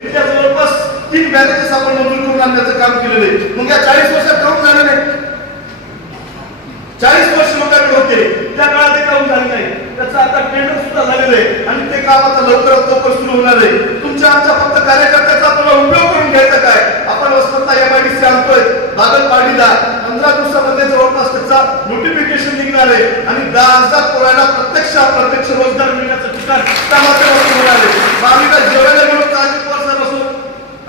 त्या जवळपास तीन बॅरेजेस आपण मंजूर करून आणण्याचं काम केलेलं आहे. मग या चाळीस वर्षात काम झालं नाही? चाळीस वर्ष लोकांकडे होते? त्या काळात ते काम झाले नाही? त्याचं आता टेंडर सुद्धा झालेलं आहे. आणि ते काम आता लवकरात लवकर सुरू होणार आहे. तुमच्या आमच्या फक्त कार्यकर्त्याचा आपल्याला उपयोग करून घ्यायचा काय? आपण वसंतला एमआयडीसी आणतोय. बागलपाडीला पंधरा दिवसामध्ये जवळपास त्याचा नोटिफिकेशन निघणार आहे. आणि दहा हजार पोरायला प्रत्यक्ष प्रत्यक्ष रोजगार मिळण्याचं ठिकाण त्या माध्यमातून होणार आहे. बावीला जेवायला मिळून काळजी पवार साहेब असो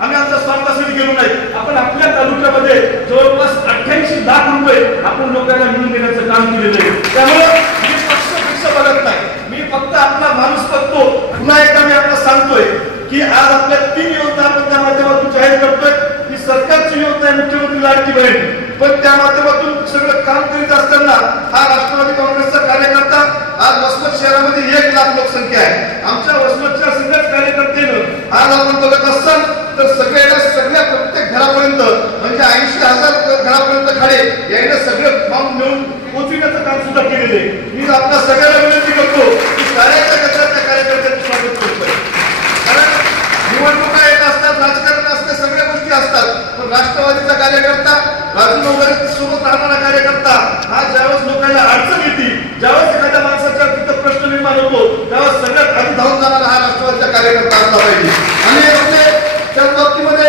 आम्ही आमच्या स्वार्थासाठी गेलो नाही. आपण आपल्या तालुक्यामध्ये जवळपास अठ्ठ्याऐंशी लाख रुपये आपण लोकांना मिळून देण्याचं काम केलेलं आहे. त्यामुळं मी पक्षपेक्षा बघत नाही. मी फक्त आपला माणूस बघतो. पुन्हा एकदा मी आपल्याला सांगतोय की आज आपल्या तीन योजना आपण त्या माध्यमातून जाहीर करतोय. की सरकारची योजना आहे मुख्यमंत्री लाडकी बहीण. पण त्या माध्यमातून सगळं काम करीत असताना हा राष्ट्रवादी काँग्रेसचा कार्यकर्ता आज वसमत शहरामध्ये एक लाख लोकसंख्या आहे. आमच्या वसमतच्या सगळ्याच कार्यकर्त्यानं आज आपण बघत असताना तर सगळ्याला सगळ्या प्रत्येक घरापर्यंत म्हणजे ऐंशी हजार घरापर्यंत खाडे यांना सगळे फॉर्म मिळून पोचविण्याचं काम सुद्धा केलेलं आहे. मी आपल्या सगळ्याला विनंती करतो की कार्याच्या गटात त्या कार्यकर्त्यांचं स्वागत करतोय. कारण निवडणुका येत असतात राजकारण असते सगळ्या गोष्टी असतात. पण राष्ट्रवादीचा कार्यकर्ता राजू वगैरे सोबत राहणारा कार्यकर्ता हा ज्यावेळेस लोकांना अडचण येते ज्यावेळेस एखाद्या माणसाच्या तिथं प्रश्न निर्माण होतो त्यावेळेस सगळ्यात आधी धावून जाणारा हा राष्ट्रवादीचा कार्यकर्ता असला पाहिजे. आणि त्याच त्या बाबतीमध्ये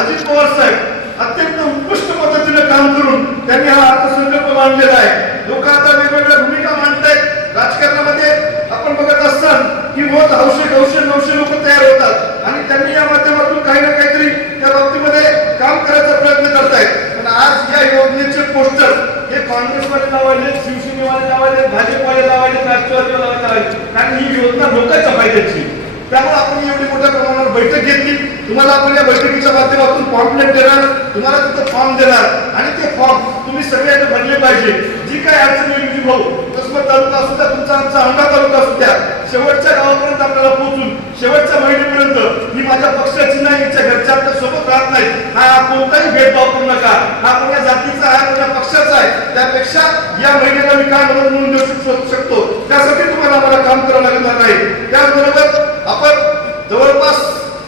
अजित पवार साहेब अत्यंत उत्कृष्ट पद्धतीने काम करून त्यांनी हा अर्थसंकल्प मांडलेला आहे. लोक आता वेगवेगळ्या भूमिका मांडतायत. राजकारणामध्ये आपण बघत असताल की रोज हौशे नऊशे नऊशे लोक तयार होतात आणि त्यांनी या माध्यमातून काही ना काहीतरी त्या बाबतीमध्ये काम करायचा प्रयत्न करतायत. पण आज या योजनेचे पोस्टर हे काँग्रेसवाले लावायले शिवसेनेवाले लावायले भाजपवाले लावायले राष्ट्रवादीवाले लावायचे कारण ही योजना लोकांच्या फायद्याची त्यामुळे आपण एवढी मोठ्या प्रमाणावर बैठक घेतली. तुम्हाला आपण या बैठकीच्या माध्यमातून पॉम्पलेट देणार तुम्हाला तिथं फॉर्म देणार. आणि ते फॉर्म तुम्ही सगळ्यांनी भरले पाहिजे. जी काय अडचण येईल जी भाऊ कसमत तालुका असू द्या तुमचा आमचा अंगा तालुका असू द्या शेवटच्या गावापर्यंत आपल्याला पोहोचून शेवटच्या महिनेपर्यंत ही माझ्या पक्षाची नाही इच्छा घरच्या आपल्यासोबत राहत नाही. हा कोणताही भेदभाव करू नका. हा कोणत्या जातीचा आहे कोणत्या पक्षाचा आहे. त्यापेक्षा या महिन्याला मी काय म्हणून देऊ शकतो? त्यासाठी तुम्हाला आम्हाला काम करावं लागणार नाही त्याचबरोबर आपण जवळपास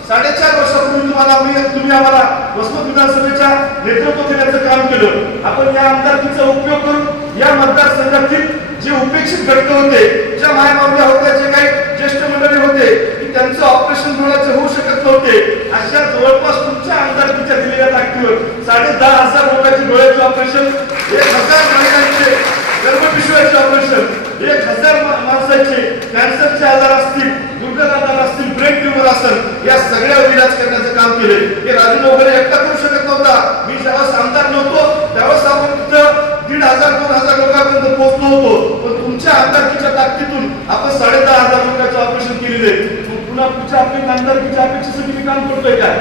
साडेचार आम्ही तुम्ही आम्हाला वसमत विधानसभेच्या नेतृत्व देण्याचं काम केलं. आपण या आमदारकीचा उपयोग करून या मतदारसंघातील जे उपेक्षित घटक होते ज्या मायमावल्या होत्या जे काही ज्येष्ठ मंडळी होते की त्यांचं ऑपरेशन डोळ्याचे होऊ शकत नव्हते. अशा जवळपास तुमच्या आमदारकीच्या दिलेल्या ताकदीवर साडे दहा हजार लोकांचे डोळ्याचे ऑपरेशन एक हजार महिलांचे गर्भपिशव्याचे ऑपरेशन एक हजार मा- माणसाचे कॅन्सरचे आजार असतील दुर्गत आजार असतील ब्रेन ट्युमर असेल या सगळ्या इलाज करण्याचं काम केले हे राजू वगैरे एकटा करू शकत नव्हता. मी ज्यावेळेस आमदार नव्हतो त्यावेळेस आपण तिथं दीड हजार दोन हजार लोकांपर्यंत पोहोचलो होतो. पण तुमच्या आमदारकीच्या ताकदीतून आपण साडे दहा हजार लोकांचं ऑपरेशन केलेले पुन्हा पुढच्या आपली आमदारकीच्या अपेक्षेसाठी मी काम करतोय काय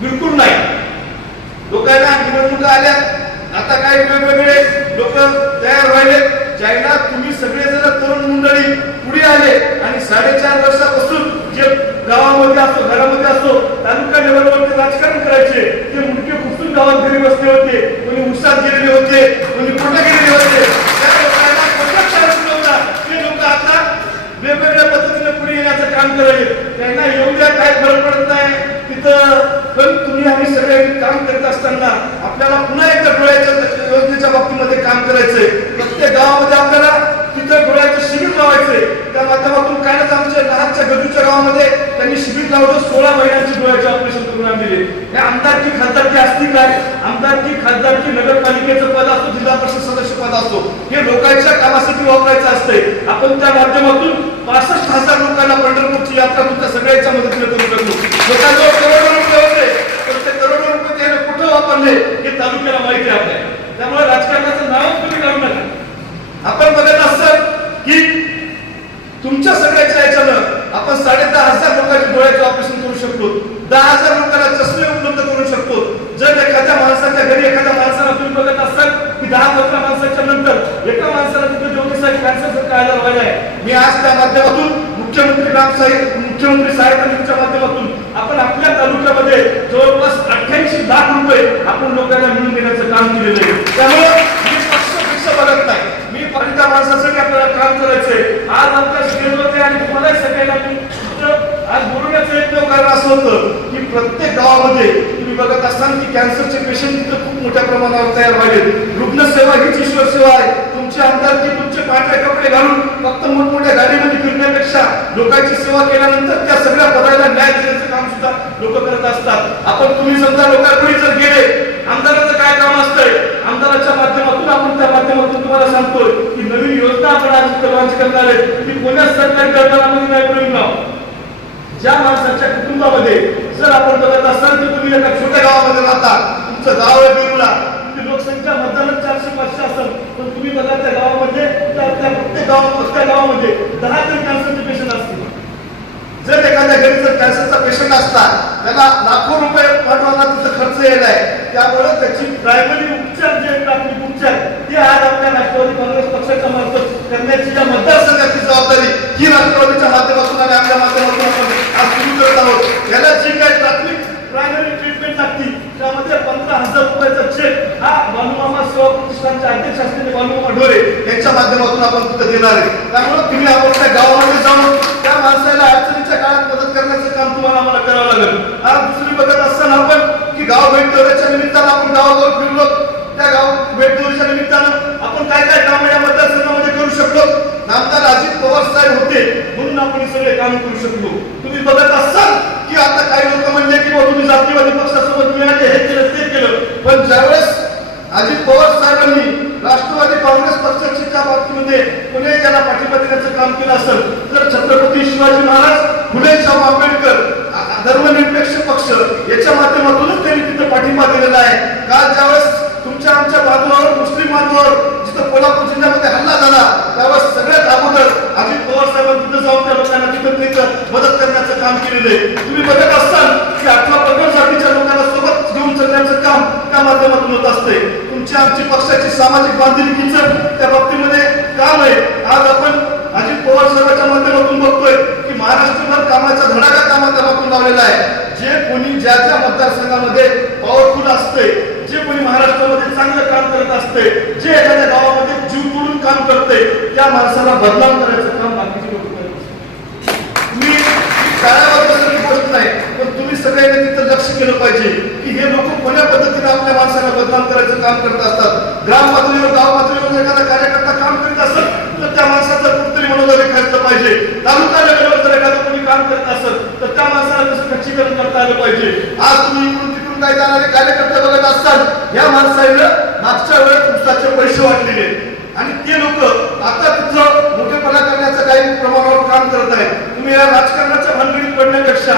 बिलकुल नाही. लोकांना निवडणुका आल्या. आता काही वेगवेगळे लोक तयार व्हायले ज्याला तुम्ही सगळेजण तरुण मंडळी पुढे आले आणि साडेचार वर्षापासून जे गावामध्ये असो घरामध्ये असो तालुका लेवलवरती राजकारण करायचे ते मुंडके खुपसून गावात घरी बसले होते कोणी उसात गेलेले होते कोणी कुठे गेलेले होते त्या लोकांना कोणता क्षण नव्हता ते लोक आता वेगवेगळ्या पद्धतीने पुढे येण्याचं काम करायचे त्यांना येऊ द्या काय फरक पडत नाही तिथं पण तुम्ही आम्ही सगळे काम करत असताना आपल्याला पुन्हा एकदा डोळ्याच्या योजनेच्या बाबतीमध्ये काम करायचंय प्रत्येक गावामध्ये आपल्याला तिथं डोळ्याचं शिबिर लावायचंय त्या माध्यमातून कालच आमच्या लहानच्या गजूच्या गावामध्ये त्यांनी शिबिर लावलं सोळा महिन्यांची डोळ्याचे ऑपरेशन करून आणलेले हे आमदारकी खासदारकी असती काय आमदारकी खासदारकी नगरपालिकेचं पद असतो जिल्हा परिषद सदस्य पद असतो हे लोकांच्या कामासाठी वापरायचं असतंय आपण त्या माध्यमातून पासष्ट हजार लोकांना पंढरपूरची यात्रा तुमच्या सगळ्यांच्या मदतीने करू शकतो लोकांजवळ करोडो रुपये होते पण ते करोडो रुपये त्याने कुठं वापरले हे तालुक्याला माहिती आहे आपल्या त्यामुळे राजकारणाचं नावच तुम्ही काढू नका आपण बघत असाल की तुमच्या सगळ्याच्या याच्यानं आपण साडे दहा हजार लोकांच्या डोळ्याचे ऑपरेशन करू शकतो दहा हजार लोकांना चष्मे उपलब्ध करू शकतो जर एखाद्या माणसाच्या घरी एखाद्या माणसाला तुम्ही बघत असाल की दहा पंधरा माणसाच्या नंतर एका माणसाला तिथे जोडीसाठी कॅन्सरचा आजार व्हायला आहे मी आज त्या माध्यमातून मुख्यमंत्री राम साहेब मुख्यमंत्री साहेबांच्या माध्यमातूून आपण आपल्या तालुक्यामध्ये जवळपास अठ्ठ्याऐंशी लाख रुपये आपण लोकांना मिळून देण्याचं काम केलेलं आहे त्यामुळं मी पक्षपेक्षा बघत नाही मी आपल्याला काम करायचंय. आज आपल्या स्टेजवरती आणि तुम्हालाही सगळ्यांना मी आज बोलण्याचं एक कारण असं होतं की प्रत्येक गावामध्ये तुम्ही बघत असाल की कॅन्सरचे पेशंट तिथं खूप मोठ्या प्रमाणावर तयार व्हायले रुग्णसेवा हीच ईश्वर सेवा आहे. तुमचे आमदार की तुमचे पांढरे कपडे घालून फक्त मोठमोठ्या गाडीमध्ये फिरण्यापेक्षा लोकांची सेवा केल्यानंतर त्या सगळ्या पदाला न्याय देण्याचं काम सुद्धा लोक करत असतात. आपण तुम्ही समजा लोकांकडे जर गेले आमदाराचं काय काम असतंय? आमदाराच्या माध्यमातून आपण त्या माध्यमातून तुम्हाला सांगतोय की नवीन योजना आपण आज लॉन्च करणार आहे. ती पुण्यात सरकारी दळणामध्ये नाही प्रवीण ज्या माणसाच्या कुटुंबामध्ये जर आपण बघत असाल तर तुम्ही एका छोट्या गावामध्ये राहता. तुमचं गाव आहे बिरुला. लोकसंख्या मतदान चारशे पाचशे असेल. पण तुम्ही बघा त्या गावामध्ये त्या त्या प्रत्येक गावामध्ये दहा तरी कॅन्सरचे पेशंट असतील. जर एखाद्या घरी जर कॅन्सरचा पेशंट असता त्याला लाखो रुपये पाठवायला तिथं खर्च येणार आहे. त्यामुळे त्याची प्रायमरी उपचार जे प्राथमिक उपचार ते आज आपल्या राष्ट्रवादी काँग्रेस पक्षाच्या मार्फत करण्याची या मतदारसंघाची जबाबदारी ही राष्ट्रवादीच्या माध्यमातून आणि आपल्या माध्यमातून आपण आज सुरू करत आहोत. याला जी काही प्राथमिक प्रायमरी ट्रीटमेंट लागतील त्यामध्ये पंधरा हजार रुपयाचा चेक हा बालूमामा सेवा प्रतिष्ठानच्या अध्यक्ष असलेले बालूमामा ढोरे यांच्या माध्यमातून आपण तिथं देणार आहे. त्यामुळे तुम्ही आपण त्या गावामध्ये जाऊन माणसाला अडचणीच्या काळात मदत करण्याचं काम तुम्हाला आम्हाला करावं लागेल. आज दुसरी बघत असताना आपण की गाव भेट दौऱ्याच्या निमित्तानं आपण गावावर फिरलो. त्या गाव भेट दौऱ्याच्या निमित्तानं आपण काय काय काम या मतदारसंघामध्ये करू शकलो? नामदार अजित पवार साहेब होते. म्हणून आपण सगळे काम करू शकलो. तुम्ही बघत असाल की आता काही लोक म्हणले की तुम्ही जातीवादी पक्षासोबत मिळाले हे केलं ते केलं. पण ज्यावेळेस अजित पवार साहेबांनी राष्ट्रवादी काँग्रेस पक्षाची त्या बाबतीमध्ये पुणे याला पाठिंबा देण्याचं काम केलं असेल तर छत्रपती शिवाजी महाराज फुले शाहू आंबेडकर धर्मनिरपेक्ष पक्ष याच्या माध्यमातूनच त्यांनी तिथं पाठिंबा दिलेला आहे. काल ज्यावेळेस तुमच्या आमच्या बांधवावर मुस्लिम बांधवावर जिथं कोल्हापूर जिल्ह्यामध्ये हल्ला झाला त्यावेळेस सगळ्यात अगोदर अजित पवार साहेबांनी तिथं जाऊन त्या लोकांना तिथं तिथं मदत करण्याचं काम केलेलं आहे. तुम्ही बघत असाल की अठरा पगड जातीच्या लोकांना सोबत घेऊन चालण्याचं काम त्या माध्यमातून होत असते तुमची आमची पक्षाची सामाजिक बांधिलकीचं त्या बाबतीमध्ये काम आहे. आज आपण अजित पवार साहेबांच्या माध्यमातून बघतोय की महाराष्ट्रभर कामाचा धडाका त्या माध्यमातून लावलेला आहे. जे कोणी ज्या ज्या मतदारसंघामध्ये पॉवरफुल असते जे कोणी महाराष्ट्रामध्ये चांगलं काम करत असते जे एखाद्या गावामध्ये जीव तोडून काम करते त्या माणसाला बदनाम करायचं काम बाकीचे लोक करत असतात. तुम्ही कार्याबद्दल बोलत नाही पण तुम्ही सगळ्यांनी तिथं लक्ष केलं पाहिजे की हे लोक कोण्या पद्धतीने आपल्या माणसाला बदनाम करायचं काम करत असतात? ग्राम पातळीवर गाव पातळीवर एखादा कार्यकर्ता काम करीत असेल तर त्या माणसाचं कुठतरी मनोदय खायचं पाहिजे. तालुका लेवलवर जर एखादं कोणी काम करत असेल तर त्या माणसाला कसं खच्चीकरण करता आलं पाहिजे. आज तुम्ही इकडून तिकडून काय जाणारे कार्यकर्ते बघत असतात या माणसाला मागच्या वेळेस उसाचे पैसे वाटलेले आणि ते लोक आता तिथं मोठेपणा करण्याचं काही प्रमाणावर काम करत आहेत. तुम्ही या राजकारणाच्या भानगडीत पडण्यापेक्षा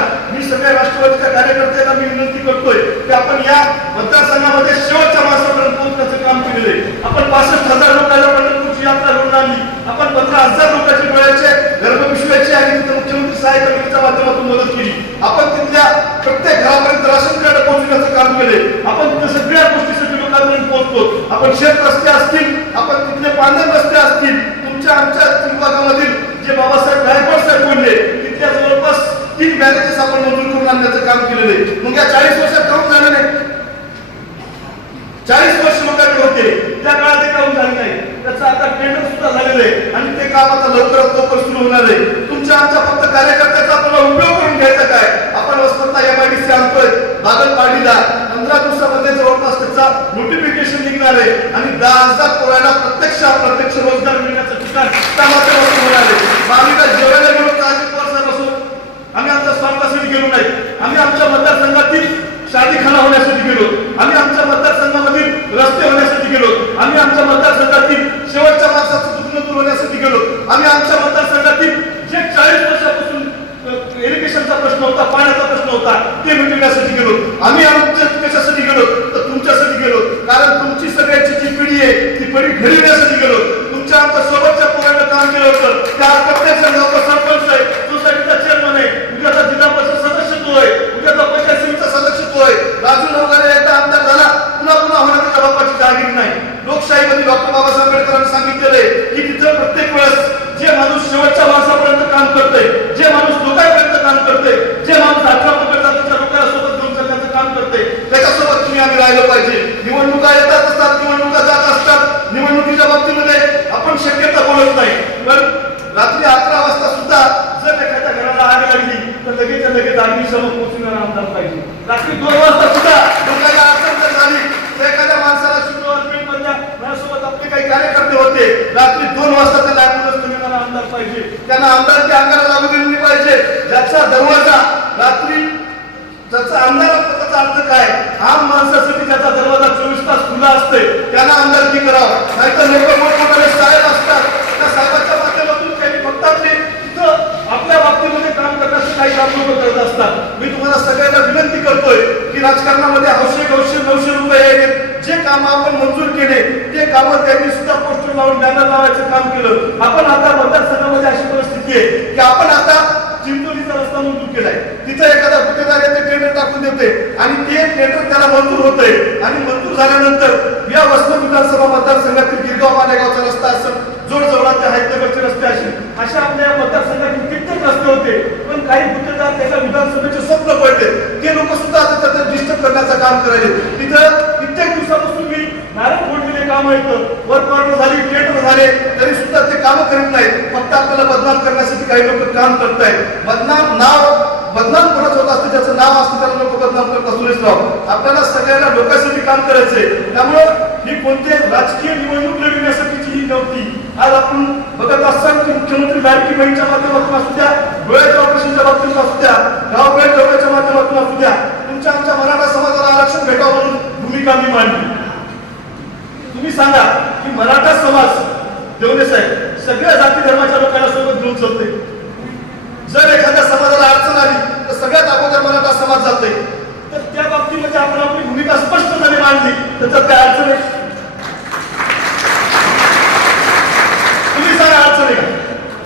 सगळ्या राष्ट्रवादीच्या कार्यकर्त्यांना मी विनंती करतोय की आपण या मतदारसंघामध्ये शेवटच्या माणसापर्यंत पोहोचण्याचं काम केलेलं आहे. आपण पासष्ट हजार लोकांना पंढरपूरची यात्रा घेऊन आणली आपण पंधरा हजार लोकांची डोळ्याचे गर्भविश्वाची आणि तिथं मुख्यमंत्री सहाय्यता निधीच्या माध्यमातून मदत केली. आपण तिथल्या प्रत्येक घरापर्यंत राशन कार्ड पोहोचण्याचं काम केले आपण तिथं सगळ्या गोष्टीसाठी लोकांपर्यंत पोहोचतो आपण शेत रस्ते असतील आपण तिथले पांढर रस्ते असतील तुमच्या आमच्या विभागामधील जे बाबासाहेब गायकवाड साहेब बोलले तिथल्या जवळपास तीन बॅरेजेस आपण मंजूर करून आणण्याचं काम केलेलं आहे. मग या चाळीस वर्षात काऊन झालं नाही? चाळीस वर्ष लोकांकडे होते त्या काळात ते काम झालं नाही? त्याचं आता टेंडर सुद्धा झालेलं आहे. आणि ते काम आता लवकरात लवकर सुरू होणार आहे. तुमच्या आमच्या फक्त कार्यकर्त्याचा आपल्याला उपयोग करून घ्यायचा काय? आपण वसंतता एमआयडीसी आणतोय. बागलपाडीला पंधरा दिवसामध्ये जवळपास त्याचा नोटिफिकेशन निघणार आहे. आणि दहा हजार कोणाला प्रत्यक्ष प्रत्यक्ष रोजगार मिळण्याचं ठिकाण त्या माध्यमातून होणार आहे. मालिका जेवायला मिळून तर अजित पवार साहेबांसोबत आम्ही आमच्या स्वार्थासाठी गेलो नाही. आम्ही आमच्या मतदारसंघातील शादीखाना होण्यासाठी गेलो. आम्ही आमच्या मतदारसंघामधील रस्ते होण्यासाठी गेलो. आम्ही आमच्या मतदारसंघातील शेवटच्या माणसाचं दुखणं दूर होण्यासाठी गेलो. आम्ही आमच्या मतदारसंघातील जे चाळीस वर्षापासून इरिगेशनचा प्रश्न होता पाण्याचा प्रश्न होता ते मिटविण्यासाठी गेलो आम्ही आमच्या कशासाठी गेलो तर तुमच्यासाठी गेलो कारण तुमची सगळ्याची जी पिढी आहे ती पिढी घडविण्यासाठी गेलो तुमच्या आमच्या सोबतच्या पोरांना काम केलं होतं त्या प्रत्येक संघाचा सरपंच आहे सोसायटीचा चेअरमन आहे उद्याचा जिल्हा परिषद सदस्यत्व आहे उद्याचा पंचायत समितीचा सदस्यत्व आहे राजू नवगारे एकदा आमदार झाला पुन्हा पुन्हा होणार त्याच्या बापाची जागीर नाही लोकशाहीमध्ये डॉक्टर बाबासाहेब आंबेडकरांनी सांगितलेलं आहे की तिथं प्रत्येक वेळेस जे माणूस शेवटच्या माणसापर्यंत काम करतोय जे माणूस लोकांपर्यंत काम करतोय जे माणूस अठरा पकड जातीच्या लोकांना सोबत घेऊन चालण्याचं काम करतोय त्याच्यासोबत तुम्ही आम्ही राहिलो पाहिजे निवडणुका येतात असतात निवडणुका जात असतात निवडणुकीच्या बाबतीमध्ये आपण शक्यता बोलत नाही पण रात्री अकरा वाजता पोहोचणारा आमदार पाहिजे रात्री दोन वाजता सुद्धा लोकांना अडचण जर झाली तर एखाद्या माणसाला शुक्रवार पेठ मधल्या माझ्यासोबत आपले काही कार्यकर्ते होते रात्री दोन वाजता त्याला ऍम्ब्युलन्स येणारा आमदार पाहिजे त्यांना आमदारची अंगाला लागू दिली पाहिजे ज्याचा दरवाजा रात्री त्याचा आमदार त्याचा अर्थ काय? आम माणसासाठी त्याचा दरवाजा चोवीस तास खुला असते त्यांना आमदारकी करावं. नाहीतर लोक मोठमोठ्याने साहेब असतात. त्या साहेबाच्या माध्यमातून त्यांनी फक्त आपले तिथं आपल्या बाबतीमध्ये काम करण्याचं काही काम लोक करत असतात. मी तुम्हाला सगळ्यांना विनंती करतोय की राजकारणामध्ये हौशे गौशे नऊशे रुपये आहेत. जे काम आपण मंजूर केले ते काम त्यांनी सुद्धा पोस्टर लावून बॅनर लावायचं काम केलं. आपण आता मतदारसंघामध्ये अशी परिस्थिती आहे की आपण आता चिंचोलीचा रस्ता मंजूर केलाय तिथं एखादा गुन्हेगार येते टेंडर टाकून देते आणि ते टेंडर त्याला मंजूर होतंय. आणि मंजूर झाल्यानंतर या वस्तू विधानसभा मतदारसंघातील गिरगाव मालेगावचा रस्ता असेल जोड जवळाचे हैदराबादचे रस्ते असेल अशा आपल्या या मतदारसंघातील कित्येक रस्ते होते. पण काही गुन्हेगार त्याच्या विधानसभेचे स्वप्न पडले. ते लोक सुद्धा आता त्याचं डिस्टर्ब करण्याचं काम करायचे. तिथं कित्येक दिवसापासून मी नारळ फोडलेले काम येतं वर्क ऑर्डर झाली टेंडर झाले. तरी सुद्धा ते काम करीत नाहीत. फक्त आपल्याला बदनाम करण्यासाठी काही लोक काम करतायत. बदनाम नाव बदनाम कोणाचं होत असतं ज्याचं नाव असतं त्याला लोक बदनाम करतात. सुरेश राव आपल्याला सगळ्यांना लोकांसाठी काम करायचंय. त्यामुळं ही कोणते राजकीय निवडणूक लढविण्यासाठीची ही नव्हती. आज आपण बघत असाल की मुख्यमंत्री लाडकी बहीणच्या माध्यमातून असू द्या डोळ्याच्या ऑपरेशनच्या बाबतीत असू द्या गाव भेट डोळ्याच्या माध्यमातून असू द्या तुमच्या आमच्या मराठा समाजाला आरक्षण भेटावं म्हणून भूमिका मी मांडली. तुम्ही सांगा की मराठा समाज देवले साहेब सगळ्या जाती धर्माच्या लोकांना सोबत घेऊन चालते जर एखाद्या समाजाला अडचण आली तर सगळ्यात अगोदर मराठा समाज जाते तर त्या बाबतीमध्ये म्हणजे आपण आपली भूमिका स्पष्टपणे मांडली. तर त्या अडचण आहे? तुम्ही सांगा अडचण आहे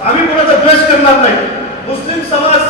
आम्ही कोणाचा द्वेष करणार नाही. मुस्लिम समाज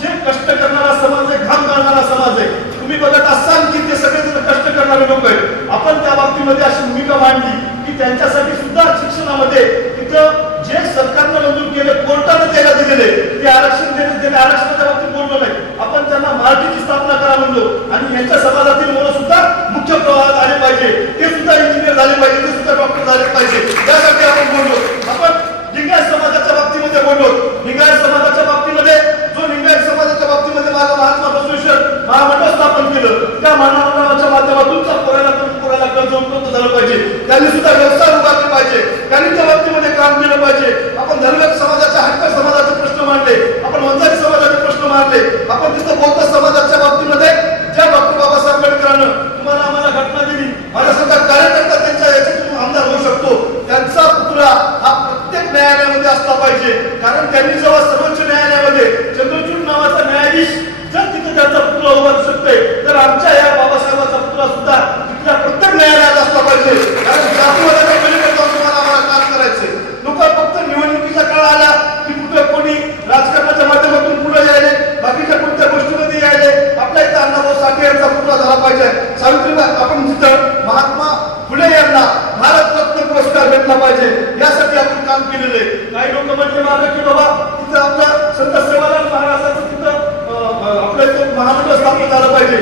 जे कष्ट करणारा समाज आहे घाम करणारा समाज आहे तुम्ही बघत असाल की ते सगळेजण कष्ट करणारे लोक आहेत. आपण त्या बाबतीमध्ये अशी भूमिका मांडली की त्यांच्यासाठी सुद्धा शिक्षणामध्ये तिथं जे सरकारनं मंजूर केले कोर्टानं त्याला दिलेले ते आरक्षण देण्यात आरक्षणाच्या बाबतीत बोललो नाही. आपण त्यांना मराठीची स्थापना करा म्हणलो आणि यांच्या समाजातील मुलं सुद्धा मुख्य प्रवाहात आले पाहिजे ते सुद्धा इंजिनियर झाले पाहिजे ते सुद्धा डॉक्टर झाले पाहिजे त्यासाठी आपण बोललो आपण लिंगायत समाजाच्या बाबतीमध्ये बोललो लिंगायत समाजाच्या बाबतीमध्ये जो लिंगायत समाजाच्या बाबतीमध्ये माझा महात्मा बसवेश्वर महामंडळ स्थापन केलं त्या महामंडळाच्या माध्यमातून त्या पोराला कमी पोराला कर्ज उपलब्ध झालं पाहिजे त्यांनी सुद्धा व्यवसाय उभारले पाहिजे त्यांनी त्या बाबतीमध्ये काम केलं पाहिजे आपण धर्मक समाजाच्या हक्क समाजाचे प्रश्न मांडले आपण वंजारी समाजाचे प्रश्न मांडले आपण तिथं बौद्ध समाजाच्या बाबतीमध्ये ज्या डॉक्टर बाबासाहेब आंबेडकरांनं तुम्हाला आम्हाला घटना दिली माझ्यासारखा कार्यकर्ता त्यांच्या याच्यातून आमदार होऊ शकतो त्यांचा पुतळा हा प्रत्येक न्यायालयामध्ये असला पाहिजे कारण त्यांनी जेव्हा सर्वोच्च न्यायालयामध्ये चंद्रचूड नावाचा न्यायाधीश जर तिथे त्यांचा पुतळा उभा करू शकतोय तर आमच्या या बाबासाहेबाचा पुतळा सुद्धा तिथल्या प्रत्येक न्यायालयात असला पाहिजे कारण जातीवादाच्या पलीकडे जाऊन तुम्हाला आम्हाला काम करायचंय लोक फक्त निवडणुकीचा काळ आला की कुठे कोणी राजकारणाच्या माध्यमातून पुढे यायले बाकीच्या कोणत्या गोष्टीमध्ये यायले आपल्या इथं अण्णाभाऊ साठे यांचा पुतळा झाला पाहिजे सावित्रीबाई आपण तिथं महात्मा फुले यांना भारतरत्न पुरस्कार भेटला पाहिजे यासाठी आपण काम केलेलं आहे काही लोक म्हणजे मागे की बाबा तिथं आपलं संत सेवालाल महाराजांचं तिथं अं, अं, आपलं इथं महामंडळ स्थापन झालं पाहिजे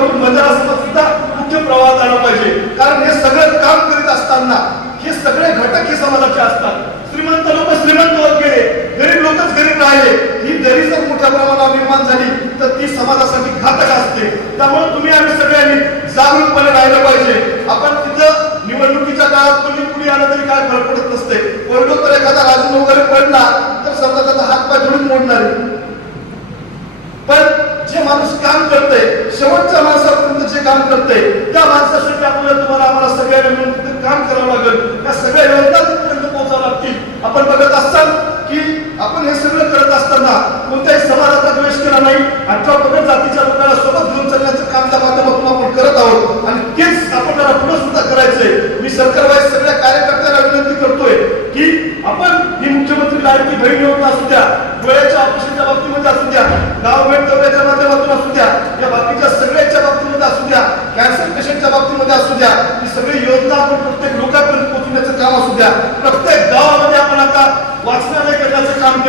की मजा माध्यमातून सुद्धा मुख्य प्रवाह झाला पाहिजे. कारण हे सगळं काम करीत असताना हे सगळे घटक हे समाजाचे असतात. श्रीमंत लोक श्रीमंत होत गेले गरीब लोकच गरीब राहिले. ही दरी जर मोठ्या प्रमाणावर निर्माण झाली तर ती समाजासाठी घातक असते. त्यामुळे तुम्ही आम्ही सगळ्यांनी जागरूकपणे राहिलं पाहिजे. आपण तिथं निवडणुकीच्या काळात कोणी कुणी आलं तरी काय फरक पडत नसते. ओरडो तर एखादा राजून वगैरे पडला तर समजा त्याचा हात पाय जोडून मोडणार. पण जे माणूस काम करतंय शेवटच्या माणसापर्यंत जे काम करतंय त्या माणसासाठी आपल्याला तुम्हाला आम्हाला सगळ्यांना मिळून काम करावं लागेल. या सगळ्या योजना तिथपर्यंत पोहोचावं लागतील. आपण बघत असताल की आपण हे सगळं करत असताना कोणत्याही समाजाचा द्वेष केला नाही अठरा पगड जातीच्या लोकांना सोबत घेऊन चालण्याचं काम त्या माध्यमातून आपण करत आहोत आणि तेच आपल्याला पुढे सुद्धा करायचंय मी सरकारवाईज सगळ्या कार्यकर्त्यांना विनंती करतोय की आपण ही मुख्यमंत्री लाडकी बहीण योजना असू द्या डोळ्याच्या ऑपरेशनच्या बाबतीमध्ये असू द्या गाव भेट दौऱ्याच्या माध्यमातून असू द्या या बाकीच्या सगळ्याच्या बाबतीमध्ये असू द्या कॅन्सर पेशंटच्या बाबतीमध्ये असू द्या ही सगळी योजना आपण प्रत्येक लोकांपर्यंत पोहोचण्याचं काम असू द्या प्रत्येक गावामध्ये आपण आता वाचनालय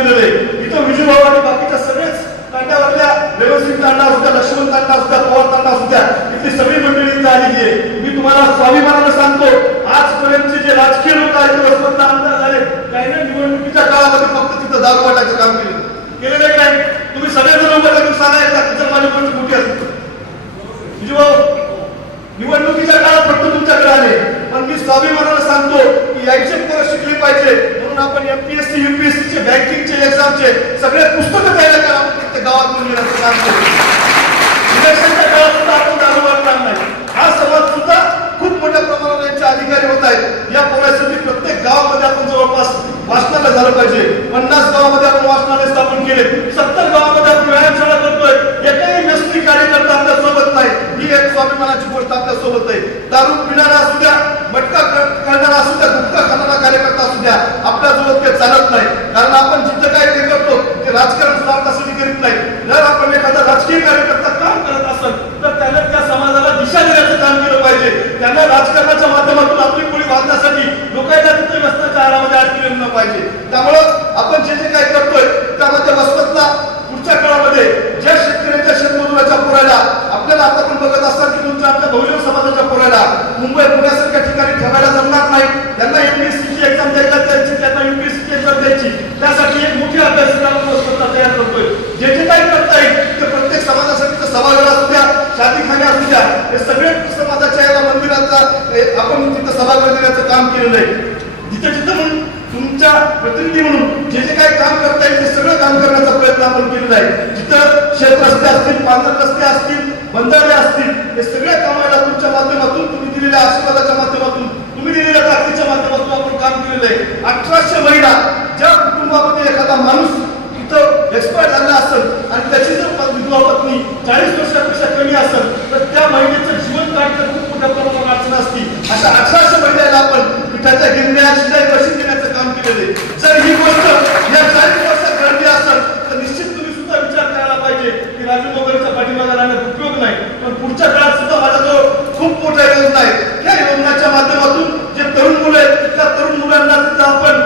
करण्याचं काम केलेलं आहे इथं विजूभाऊ आणि बाकीच्या सगळेच तांड्यावरल्या व्यवस्थित तांडा असू द्या लक्ष्मण तांडा असू द्या पवार तांडा असू द्या इथली सगळी मंडळी इथं आलेली आहे मी तुम्हाला स्वाभिमानानं सांगतो आजपर्यंतचे जे राजकीय लोक आहेत ते वसमतला आमदार झाले काही ना निवडणुकीच्या काळामध्ये फक्त तिथं दारू वाटायचं काम केलं केलेलं आहे काय तुम्ही सगळेजण उभं राहून सांगा एकदा जर माझी थोडक्यात तुझे भाऊ निवडणुकीच्या काळात फक्त तुमच्याकडे आले पण मी स्वाभिमानाला सांगतो की यायचे पोरं शिकली पाहिजे म्हणून आपण एमपीएससी युपीएससी चे बँकिंगचे एक्झामचे सगळे पुस्तकं तयार करा आपण प्रत्येक गावात घेऊन येण्याचं काम करू इलेक्शनच्या काळात सुद्धा आपण दारू वाटणार नाही हा समाज सुद्धा खूप मोठ्या प्रमाणावर यांचे अधिकारी होत आहेत या पोरासाठी प्रत्येक गावामध्ये आपण जवळपास वाचनालय झालं पाहिजे पन्नास गावामध्ये आपण वाचनालय स्थापन केले सत्तर गावामध्ये आपण व्यायामशाळा करतोय एकही व्यसनी कार्यकर्ता आपल्यासोबत नाही ही एक स्वाभिमानाची गोष्ट आपल्यासोबत आहे दारू पिणारा असू द्या मटका क- करणारा असू द्या गुटखा खाणारा कार्यकर्ता असू द्या आपल्यासोबत ते चालत नाही कारण आपण जिथं काय ते करतो ते राजकारण स्वार्थासाठी करीत नाही जर आपण एखादा राजकीय कार्यकर्ता काम करत असेल तर त्याने त्या समाजाला दिशा देण्याचं काम केलं पाहिजे त्यांना राजकारणाच्या माध्यमातून आपली पोळी बांधण्यासाठी लोकांना तिथे व्यस्ताच्या आहारामध्ये अडकलेलं न पाहिजे त्यामुळं आपण जे जे काही करतोय त्यामध्ये वस्तूतला पुढच्या काळामध्ये ज्या शेतकऱ्याच्या शेतमजुराच्या पोरायला आपल्याला आता पण बघत असतात की तुमच्या आपल्या बहुजन समाजाच्या पोरायला मुंबई पुण्यासारख्या ठिकाणी ठेवायला जमणार नाही त्यांना एमपीएससी ची एक्झाम द्यायला द्यायची त्यांना युपीएससी ची एक्झाम द्यायची त्यासाठी एक मोठी अभ्यासिका आपण वस्तूता तयार करतोय जे जे काही करता येईल ते प्रत्येक समाजासाठी ते सभागृह असू द्या शादीखाने असू द्या हे सगळे समाजाच्या याला मंदिराचा हे आपण देण्याचं काम केलेलं आहे. जिथं जिथं म्हणून तुमच्या प्रतिनिधी म्हणून जे जे काही काम करता येईल ते सगळं काम करण्याचा प्रयत्न आपण केलेला आहे. जिथं शेत रस्ते असतील पांढर रस्ते असतील बंधारे असतील हे सगळ्या कामाला तुमच्या माध्यमातून तुम्ही दिलेल्या आशीर्वादाच्या माध्यमातून तुम्ही दिलेल्या ताकदीच्या माध्यमातून आपण काम केलेलं आहे. अठराशे महिला ज्या कुटुंबामध्ये एखादा माणूस तिथं एक्सपायर झाला असेल आणि त्याची जर विधवा पत्नी चाळीस वर्षापेक्षा कमी असेल तर त्या महिलेचं जीवन काढणं खूप मोठ्या प्रमाणावर अडचण असते. अशा अठराशे महिन्याला आपण पिठाच्या गिरण्या शिलाई मशीन देण्याचं काम केलेलं आहे. जर ही गोष्ट या चाळीस वर्षात घडली असेल तर निश्चित तुम्ही सुद्धा विचार करायला पाहिजे की राजू मोगरच्या पाठीमागे राहण्यात उपयोग नाही पण पुढच्या काळात सुद्धा माझ्याजवळ खूप मोठ्या योजना आहेत त्या योजनेच्या माध्यमातून जे तरुण मुलं आहेत त्या तरुण मुलांना तिथं आपण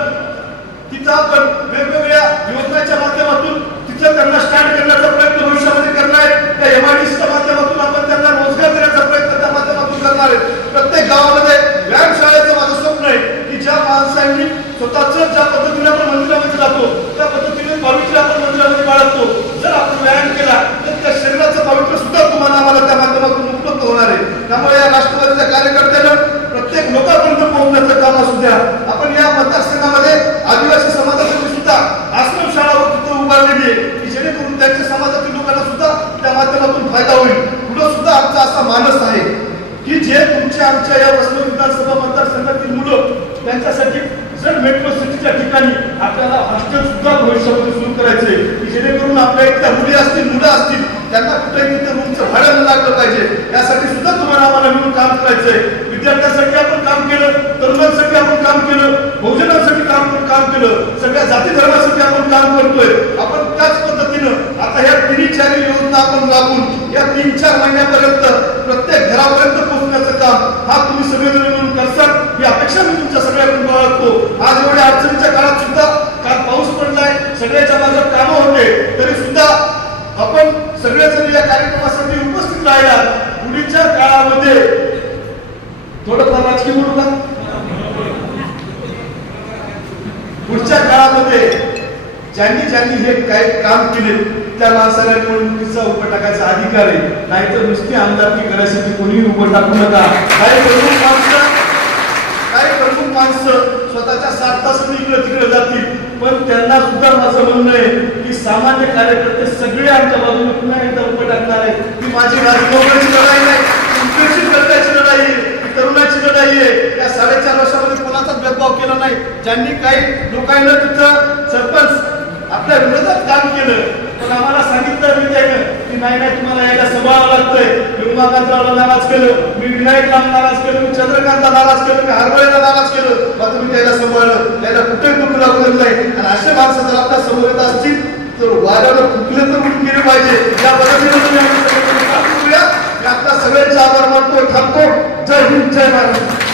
तिथं आपण वेगवेगळ्या योजनेच्या माध्यमातून तिथं त्यांना स्टँड करण्याचा प्रयत्न भविष्यामध्ये करणार आहे त्या एमआयडीसीच्या माध्यमातून आपण त्यांना रोजगार देण्याचा प्रयत्न त्या माध्यमातून करणार आहे प्रत्येक गावामध्ये व्यायामशाळेचं माझं स्वप्न आहे की ज्या माणसांनी स्वतःच ज्या पद्धतीने आपण मंदिरामध्ये जातो त्या पद्धतीने पावित्र्य आपण मंदिरामध्ये बाळगतो जर आपण व्यायाम केला तर त्या शरीराचं पावित्र्य सुद्धा तुम्हाला आम्हाला त्या माध्यमातून उपलब्ध होणार आहे त्यामुळे या राष्ट्रवादीच्या कार्यकर्त्यानं प्रत्येक लोकांपर्यंत पोहोचण्याचं काम असू द्या आपण या मतदारसंघामध्ये आदिवासी समाजासाठी सुद्धा आश्रमशाळा तिथं उभारलेली आहे की जेणेकरून त्यांच्या समाजातील लोकांना सुद्धा त्या माध्यमातून फायदा होईल. पुढे सुद्धा आमचा असा मानस आहे की जे तुमच्या आमच्या या वसई विधानसभा मतदारसंघातील मुलं त्यांच्यासाठी जर मेट्रो सिटीच्या ठिकाणी आपल्याला हॉस्टेल सुद्धा भविष्यामध्ये सुरू करायचे की जेणेकरून आपल्या इथल्या मुली असतील मुलं असतील त्यांना कुठेही तिथे रूमचं भाडं लागलं पाहिजे. यासाठी सुद्धा तुम्हाला आम्हाला मिळून काम करायचंय. विद्यार्थ्यांसाठी आपण काम केलं तरुणांसाठी आपण काम केलं बहुजनांसाठी काम काम केलं सगळ्या जाती धर्मासाठी आपण काम करतोय. आपण त्याच पद्धतीनं आता ह्या तिन्ही चार योजना आपण राबवून या तीन चार महिन्यापर्यंत प्रत्येक घरापर्यंत पोहोचण्याचं काम हा तुम्ही सगळेजण मिळून करसाल. ही अपेक्षा मी तुमच्या सगळ्या बाळगतो आज एवढ्या अडचणीच्या काळात सुद्धा काल पाऊस पडलाय सगळ्याच्या माझ्यात कामं होते तरी सुद्धा आपण सगळेजण या कार्यक्रमासाठी उपस्थित राहिला पुढीच्या काळामध्ये थोडंफार राजकीय बोलू का पुढच्या काळामध्ये ज्यांनी ज्यांनी हे काय काम केले त्या माणसाला निवडणुकीचा उभं टाकायचा अधिकार आहे. नाहीतर नुसती आमदारकी करायसाठी कोणीही उभं टाकू नका. काही प्रमुख माणसं काही प्रमुख माणसं स्वतःच्या स्वार्थासाठी इकडे तिकडे जातील. पण त्यांना सुद्धा माझं म्हणणं आहे की सामान्य कार्यकर्ते सगळे आमच्या बाजूने पुन्हा एकदा उभं टाकणार आहे ती माझी राजनोकरीची लढाई नाही तुमच्याशी करण्याची लढाई आहे तरुणाची लढाई आहे. या साडेचार वर्षामध्ये कोणाचाच भेदभाव केला नाही. ज्यांनी काही लोकांना तिथं सरपंच आपल्या विरोधात काम केलं पण आम्हाला सांगितलं मी त्यानं की नाही नाही तुम्हाला यायला सांभाळावं लागतंय. मी उमाकांतरावला नाराज केलं. मी विनायकला नाराज केलं मी चंद्रकांतला नाराज केलं मी हरभऱ्याला नाराज केलं. मग तुम्ही त्याला सांभाळलं. त्याला कुठे दुःख लागू नाही. आणि अशा माणसं जर आपल्यासमोर येत असतील तर वाऱ्याला कुठलं तर कुठून गेले पाहिजे? या पद्धतीने तुम्ही आपल्या सगळ्यांचे आभार मानतो थांबतो. जय हिंद जय महाराष्ट्र